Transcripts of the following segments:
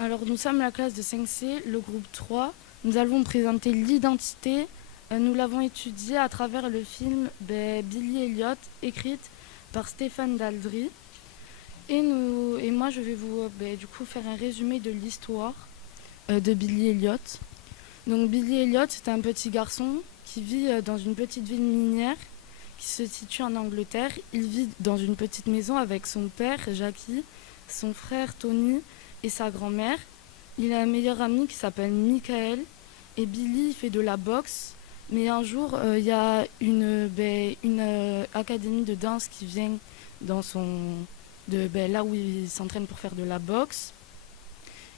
Alors, nous sommes la classe de 5C, le groupe 3. Nous allons présenter l'identité. Nous l'avons étudiée à travers le film Billy Elliot, écrite par Stéphane Daldry. Et moi, je vais vous du coup faire un résumé de l'histoire de Billy Elliot. Donc, Billy Elliot, c'est un petit garçon qui vit dans une petite ville minière qui se situe en Angleterre. Il vit dans une petite maison avec son père, Jackie, son frère Tony et sa grand-mère. Il a un meilleur ami qui s'appelle Michael. Et Billy fait de la boxe. Mais un jour, il y a une académie de danse qui vient dans là où il s'entraîne pour faire de la boxe.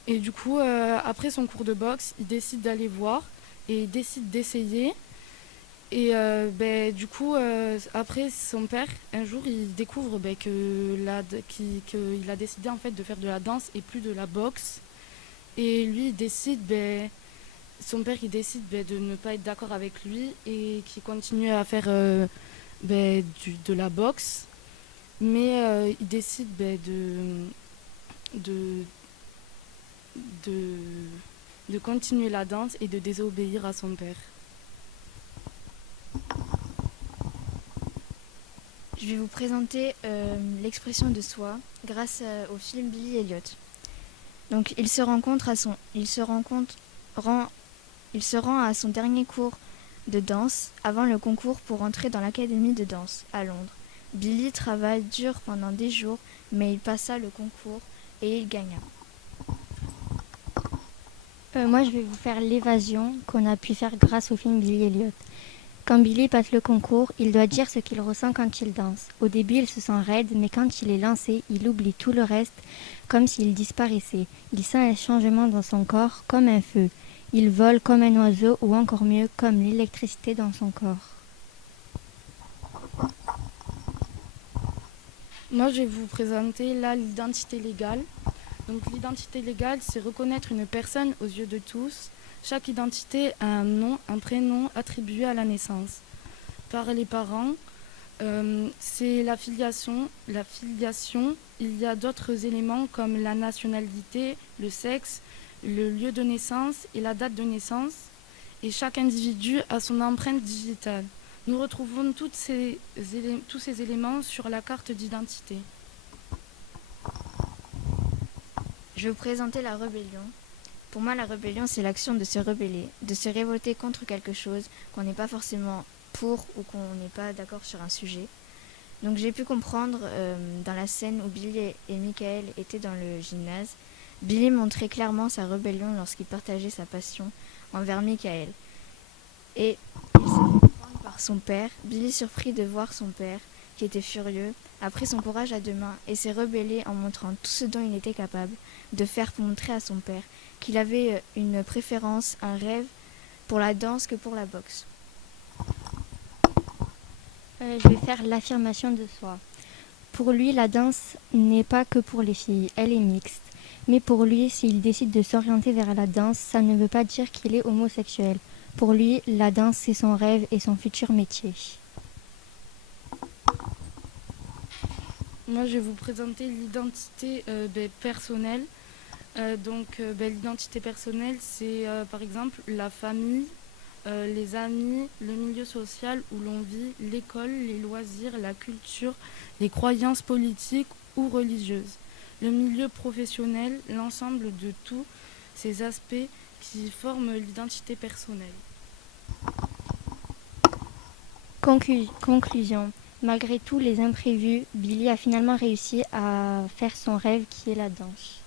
Et du coup, après son cours de boxe, il décide d'aller voir et il décide d'essayer. Et du coup, après son père, un jour, il découvre qu'il a décidé en fait de faire de la danse et plus de la boxe. Et lui, son père, il décide de ne pas être d'accord avec lui et qu'il continue à faire de la boxe. Mais il décide de, de, de continuer la danse et de désobéir à son père. Je vais vous présenter l'expression de soi grâce au film Billy Elliot. Donc il se rend à son dernier cours de danse avant le concours pour entrer dans l'académie de danse à Londres. Billy travaille dur pendant des jours, mais il passa le concours et il gagna. Moi, je vais vous faire l'évasion qu'on a pu faire grâce au film Billy Elliot. Quand Billy passe le concours, il doit dire ce qu'il ressent quand il danse. Au début, il se sent raide, mais quand il est lancé, il oublie tout le reste, comme s'il disparaissait. Il sent un changement dans son corps, comme un feu. Il vole comme un oiseau, ou encore mieux, comme l'électricité dans son corps. Moi, je vais vous présenter là l'identité légale. Donc l'identité légale, c'est reconnaître une personne aux yeux de tous. Chaque identité a un nom, un prénom attribué à la naissance. Par les parents, c'est la filiation. La filiation, il y a d'autres éléments comme la nationalité, le sexe, le lieu de naissance et la date de naissance. Et chaque individu a son empreinte digitale. Nous retrouvons tous ces éléments sur la carte d'identité. Je vais vous présenter la rébellion. Pour moi, la rébellion, c'est l'action de se rebeller, de se révolter contre quelque chose qu'on n'est pas forcément pour ou qu'on n'est pas d'accord sur un sujet. Donc j'ai pu comprendre dans la scène où Billy et Michael étaient dans le gymnase, Billy montrait clairement sa rébellion lorsqu'il partageait sa passion envers Michael. Et il s'est fait prendre par son père. Billy, surpris de voir son père, qui était furieux, a pris son courage à deux mains et s'est rebellé en montrant tout ce dont il était capable de faire pour montrer à son père qu'il avait une préférence, un rêve pour la danse que pour la boxe. Je vais faire l'affirmation de soi. Pour lui, la danse n'est pas que pour les filles, elle est mixte. Mais pour lui, s'il décide de s'orienter vers la danse, ça ne veut pas dire qu'il est homosexuel. Pour lui, la danse, c'est son rêve et son futur métier. Moi, je vais vous présenter l'identité personnelle. L'identité personnelle, c'est par exemple la famille, les amis, le milieu social où l'on vit, l'école, les loisirs, la culture, les croyances politiques ou religieuses. Le milieu professionnel, l'ensemble de tous ces aspects qui forment l'identité personnelle. Conclusion. Malgré tous les imprévus, Billy a finalement réussi à faire son rêve qui est la danse.